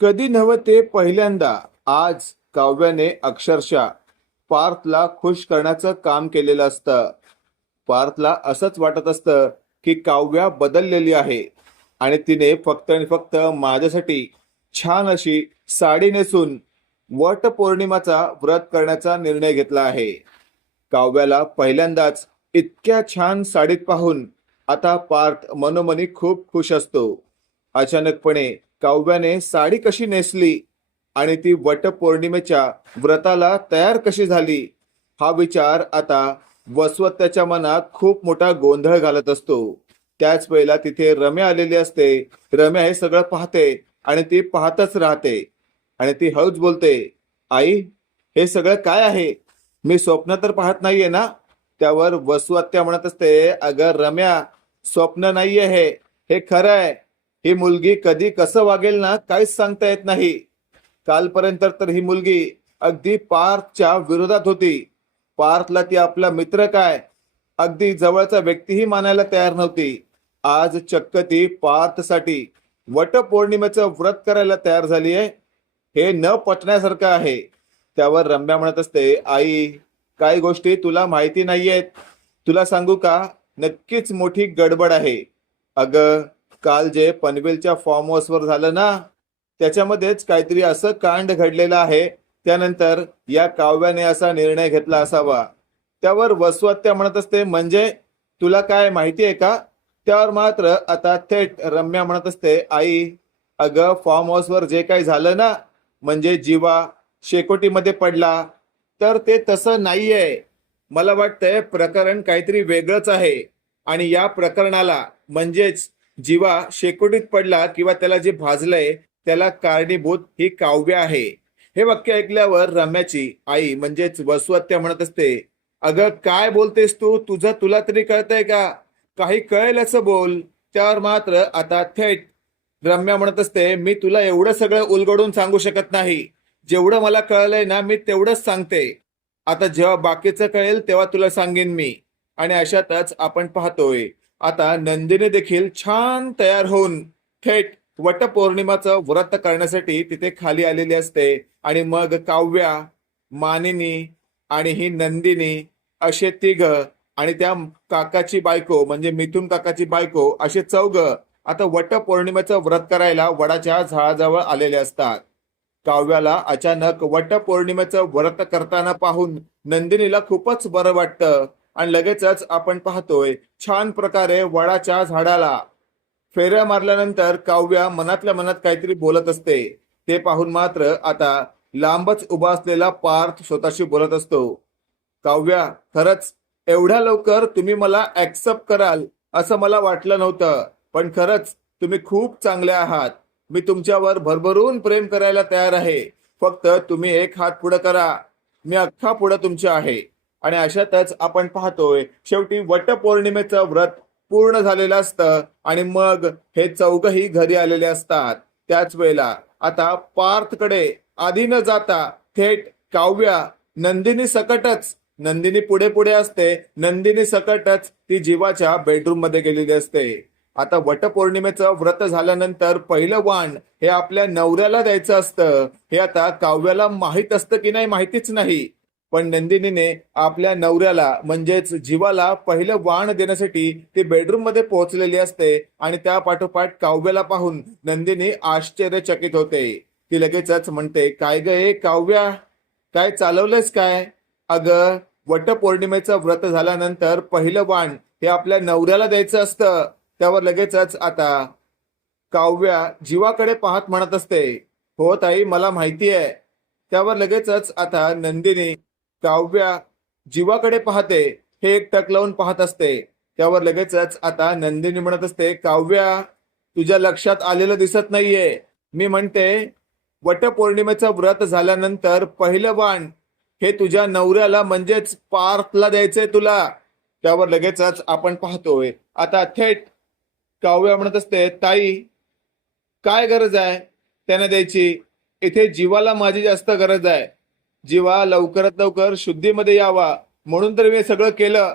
कधी नव्हे ते पहिल्यांदा. आज काव्याने अक्षरशः पार्थला खुश करण्याचं काम केलेलं असतं. पार्थला असंच वाटत असतं की काव्या बदललेली आहे आणि तिने फक्त आणि फक्त माझ्यासाठी छान अशी साडी नेसून वट पौर्णिमाचा व्रत करण्याचा निर्णय घेतला आहे. काव्याला पहिल्यांदाच इतक्या छान साडीत पाहून आता पार्थ मनोमनी खूप खुश असतो. अचानकपणे काव्याने साडी कशी नेसली आणि ती वट पौर्णिमेच्या व्रताला तयार कशी झाली हा विचार आता वसवत्याच्या मनात खूप मोठा गोंधळ घालत असतो. त्याच वेळेला तिथे रम्या आलेली असते. रम्या हे सगळं पाहते आणि ती पाहतच राहते. आणि ती हळूच बोलते आई हे सगळं काय आहे? मी स्वप्न तर पाहत नाहीये ना? त्यावर वसुआत्या म्हणत असते अगं रम्या स्वप्न नाहीये हे. हे खरं आहे. ही मुलगी कधी कसं वागेल ना काहीच सांगता येत नाही. कालपर्यंत तर ही मुलगी अगदी पार्थच्या विरोधात होती. पार्थला ती आपला मित्र काय? अगदी जवळचा व्यक्तीही मानायला तयार नव्हती. आज चक्क ती पार्थसाठी वट पौर्णिमेचं व्रत करायला तयार झाली आहे. हे न पटण्यासारखं आहे. त्यावर रम्या म्हणत असते आई काही गोष्टी तुला माहिती नाहीयेत. तुला सांगू का? नक्कीच मोठी गडबड आहे. अगं काल जे पनवेलच्या फॉर्म हाऊसवर झालं ना त्याच्यामध्येच काहीतरी असं कांड घडलेलं आहे. त्यानंतर या काव्याने असा निर्णय घेतला असावा. त्यावर वसुहत्या म्हणत असते म्हणजे तुला काय माहिती आहे का? त्यावर मात्र आता थेट रम्या म्हणत असते आई अगं फॉर्म हाऊसवर जे काही झालं ना म्हणजे जीवा शेकोटीमध्ये पडला. तर ते तसं नाहीये. मला वाटतंय प्रकरण काहीतरी वेगळंच आहे. आणि या प्रकरणाला म्हणजेच जीवा शेकोटीत पडला किंवा त्याला जे भाजलंय त्याला कारणीभूत ही काव्य आहे. हे वाक्य ऐकल्यावर रम्याची आई म्हणजेच वसुहत्या म्हणत असते अगं काय बोलतेस तू? तुझं तुला तरी कळतंय का? काही कळेल असं बोल. त्यावर मात्र आता थेट रम्या म्हणत असते मी तुला एवढं सगळं उलगडून सांगू शकत नाही. जेवढं मला कळलंय ना मी तेवढंच सांगते. आता जेव्हा बाकीचं कळेल तेव्हा तुला सांगेन मी. आणि अशातच आपण पाहतोय. आता नंदिनी देखील छान तयार होऊन थेट वटपौर्णिमाचं व्रत करण्यासाठी तिथे खाली आलेली असते. आणि मग काव्या मानिनी आणि ही नंदिनी असे तिघ आणि त्या काकाची बायको म्हणजे मिथुन काकाची बायको असे चौघ आता वट पौर्णिमेचं व्रत करायला वडाच्या झाडाजवळ आलेले असतात. काव्याला अचानक वट पौर्णिमेचं व्रत करताना पाहून नंदिनीला खूपच बरं वाटतं. आणि लगेचच आपण पाहतोय छान प्रकारे वडाच्या झाडाला फेऱ्या मारल्यानंतर काव्या मनातल्या मनात काहीतरी बोलत असते. ते पाहून मात्र आता लांबच उभा असलेला पार्थ स्वतःशी बोलत असतो. काव्या खरंच एवढ्या लवकर तुम्ही मला ऍक्सेप्ट कराल असं मला वाटलं नव्हतं. पण खरंच तुम्ही खूप चांगले आहात. मी तुमच्यावर भरभरून प्रेम करायला तयार आहे. फक्त तुम्ही एक हात पुढे करा. मी अख्खा पुढे तुमचे आहे. आणि अशातच आपण पाहतोय शेवटी वटपौर्णिमेचं व्रत पूर्ण झालेलं असतं आणि मग हे चौघही घरी आलेले असतात. त्याच वेळेला आता पार्थकडे आधी न जाता थेट काव्या नंदिनी सकटच नंदिनी पुढे पुढे असते नंदिनी सकटच ती जीवाच्या बेडरूममध्ये गेलेली असते. आता वटपौर्णिमेचं व्रत झाल्यानंतर पहिलं वाण हे आपल्या नवऱ्याला द्यायचं असतं. हे आता काव्याला माहीत असतं की नाही माहितीच नाही. पण नंदिनीने आपल्या नवऱ्याला म्हणजेच जीवाला पहिलं वाण देण्यासाठी ती बेडरूममध्ये पोहोचलेली असते आणि त्या पाठोपाठ काव्याला पाहून नंदिनी आश्चर्यचकित होते. ती लगेचच म्हणते काय ग ए काव्या? काय चालवलंयस काय? अगं वटपौर्णिमेचं व्रत झाल्यानंतर पहिलं वाण हे आपल्या नवऱ्याला द्यायचं असतं. त्यावर लगेचच आता काव्या जीवाकडे पाहत म्हणत असते हो ताई मला माहिती आहे त्यावर लगेचच आता नंदिनी काव्या जीवाकडे पाहते हे एक टक लावून पाहत असते. त्यावर लगेचच आता नंदिनी म्हणत असते काव्या तुझ्या लक्षात आलेलं दिसत नाहीये. मी म्हणते वटपौर्णिमेचं व्रत झाल्यानंतर पहिलं वाण हे तुझ्या नवऱ्याला म्हणजेच पार्थला द्यायचंय तुला. त्यावर लगेचच आपण पाहतोय. आता थेट काव्या म्हणत असते ताई काय गरज आहे? त्याने द्यायची इथे जीवाला माझी जास्त गरज आहे. जीवा लवकरात लवकर शुद्धीमध्ये यावा. म्हणून तर मी सगळं केलं.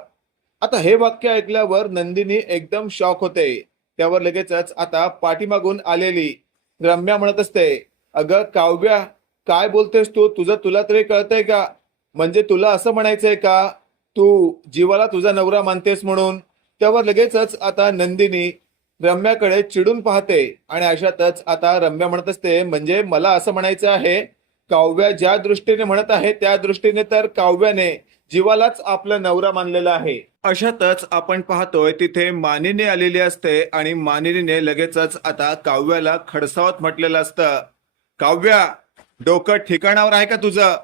आता हे वाक्य ऐकल्यावर नंदिनी एकदम शॉक होते. त्यावर लगेचच आता पाठीमागून आलेली. रम्या म्हणत असते अगं काव्या काय बोलतेस तू? तुझं तुला तरी कळतंय का? म्हणजे तुला असं म्हणायचंय का? तू जीवाला तुझा नवरा मानतेस म्हणून? त्यावर लगेचच आता नंदिनी रम्याकडे चिडून पाहते. आणि अशातच आता रम्या म्हणत असते म्हणजे मला असं म्हणायचं आहे काव्या ज्या दृष्टीने म्हणत आहे त्या दृष्टीने तर काव्याने जीवालाच आपला नवरा मानलेला आहे. अशातच आपण पाहतोय तिथे मानिनी आलेली असते आणि मानिनीने लगेचच आता काव्याला खडसावत म्हटलेलं असतं. काव्या डोकं ठिकाणावर आहे का तुझं?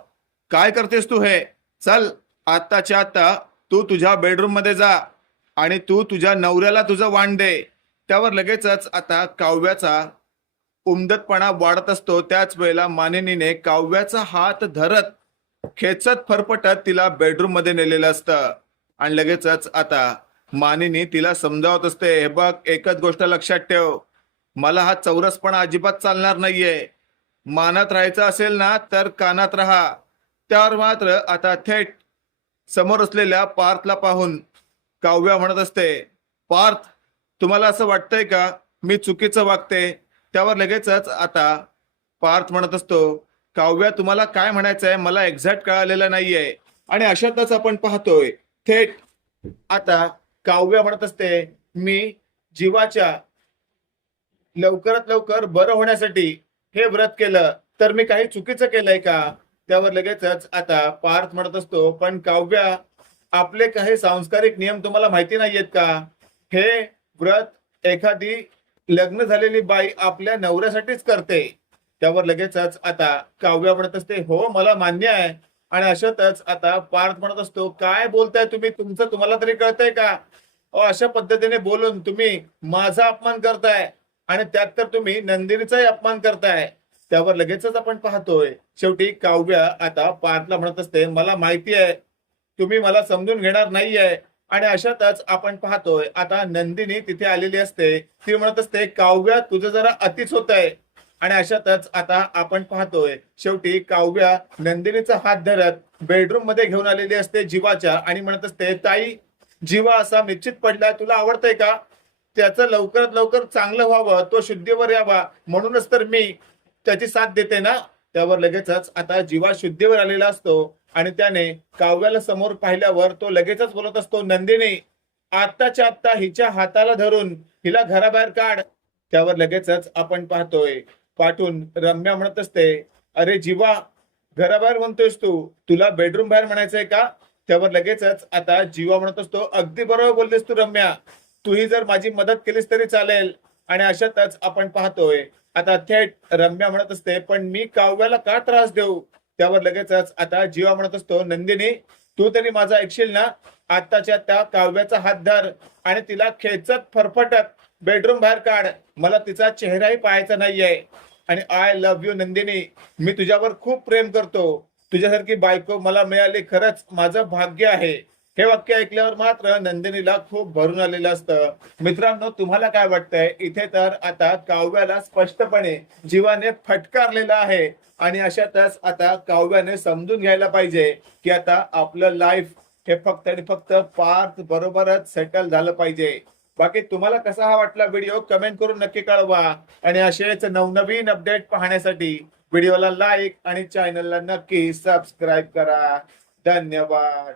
काय करतेस तू हे? चल आत्ताच्या आता तू तुझ्या बेडरूममध्ये जा आणि तू तुझ्या नवऱ्याला तुझं वाण दे. त्यावर लगेचच आता काव्याचा उमदतपणा वाढत असतो त्याच वेळेला मानिनीने काव्याचा हात धरत खेचत फरफटत तिला बेडरूममध्ये नेलेलं असतं. आणि लगेचच आता मानिनी तिला समजावत असते हे बघ एकच गोष्ट लक्षात ठेव. मला हा चौरसपणा अजिबात चालणार नाहीये. मानात राहायचं असेल ना तर कानात राहा. त्यावर मात्र आता थेट समोर असलेल्या पार्थला पाहून काव्या म्हणत असते पार्थ तुम्हाला असं वाटतंय का? मी चुकीचं वागते. त्यावर लगेचच आता पार्थ म्हणत असतो काव्या तुम्हाला काय म्हणायचं आहे मला एक्झॅक्ट कळालेलं नाहीये. आणि अशातच आपण पाहतोय थेट आता काव्या म्हणत असते मी जीवाच्या लवकरात लवकर बरं होण्यासाठी हे व्रत केलं तर मी काही चुकीचं केलंय का? त्यावर लगेचच आता पार्थ म्हणत असतो पण काव्या आपले काही सांस्कारिक नियम तुम्हाला माहिती नाहीयेत का? हे व्रत एखादी लग्न झालेली बाई आपल्या नवऱ्यासाठीच करते. त्यावर लगेचच आता काव्या म्हणत असते हो मला मान्य आहे. आणि अशातच आता पार्थ म्हणत असतो काय बोलताय तुम्ही? तुमचं तुम्हाला तरी कळतंय का? अशा पद्धतीने बोलून तुम्ही माझा अपमान करताय आणि त्यात तर तुम्ही नंदिनीचाही अपमान करताय. त्यावर लगेचच आपण पाहतोय शेवटी काव्या आता पार्थला म्हणत असते मला माहिती आहे. तुम्ही मला समजून घेणार नाहीये. आणि अशातच आपण पाहतोय आता नंदिनी तिथे आलेली असते. ती म्हणत असते काव्या तुझं जरा अतिच होत आहे आणि अशातच आता आपण पाहतोय शेवटी काव्या नंदिनीचा हात धरत बेडरूममध्ये घेऊन आलेली असते जीवाच्या आणि म्हणत असते ताई जीवा असा निश्चित पडलाय तुला आवडतंय का? त्याचं लवकरात लवकर चांगलं व्हावं तो शुद्धीवर यावा. म्हणूनच तर मी त्याची साथ देते ना. त्यावर लगेचच आता जीवा शुद्धीवर आलेला असतो. आणि त्याने काव्याला समोर पाहिल्यावर तो लगेचच बोलत असतो नंदिनी आत्ताच्या आत्ता हिच्या हाताला धरून हिला घराबाहेर काढ. त्यावर लगेचच आपण पाहतोय पाठून रम्या म्हणत असते अरे जीवा घराबाहेर म्हणतोयस तू तुला बेडरूम बाहेर म्हणायचंय का? त्यावर लगेचच आता जीवा म्हणत असतो अगदी बरोबर बोलतेस तू रम्या तूही जर माझी मदत केलीस तरी चालेल. आणि अशातच आपण पाहतोय आता थेट रम्या म्हणत असते पण मी काव्याला का त्रास देऊ? त्यावर लगेचच आता जीवा म्हणत असतो नंदिनी तू तरी माझा ऐकशील ना? आत्ताच्या त्या काव्याचा हात धर आणि तिला खेचत फरफटत बेडरूम बाहेर काढ. मला तिचा चेहराही पाहायचा नाहीये. आणि आय लव्ह यू नंदिनी. मी तुझ्यावर खूप प्रेम करतो. तुझ्यासारखी बायको मला मिळाली खरंच माझं भाग्य आहे. हे वाक्य ऐकल्यावर मात्र नंदिनीला खूप भरून आलेलं असतं. मित्रांनो तुम्हाला काय वाटतंय? इथे तर आता काव्याला स्पष्टपणे जीवाने फटकारलेला आहे आणि अशातच आता काव्याने समजून घ्यायला पाहिजे की आता आपलं लाईफ हे फक्त आणि फक्त पार्थ बरोबरच सेटल झालं पाहिजे. बाकी तुम्हाला कसा हा वाटला व्हिडिओ कमेंट करून नक्की कळवा. आणि असेच नवनवीन अपडेट पाहण्यासाठी व्हिडिओला लाईक आणि चॅनलला नक्की सबस्क्राईब करा. धन्यवाद.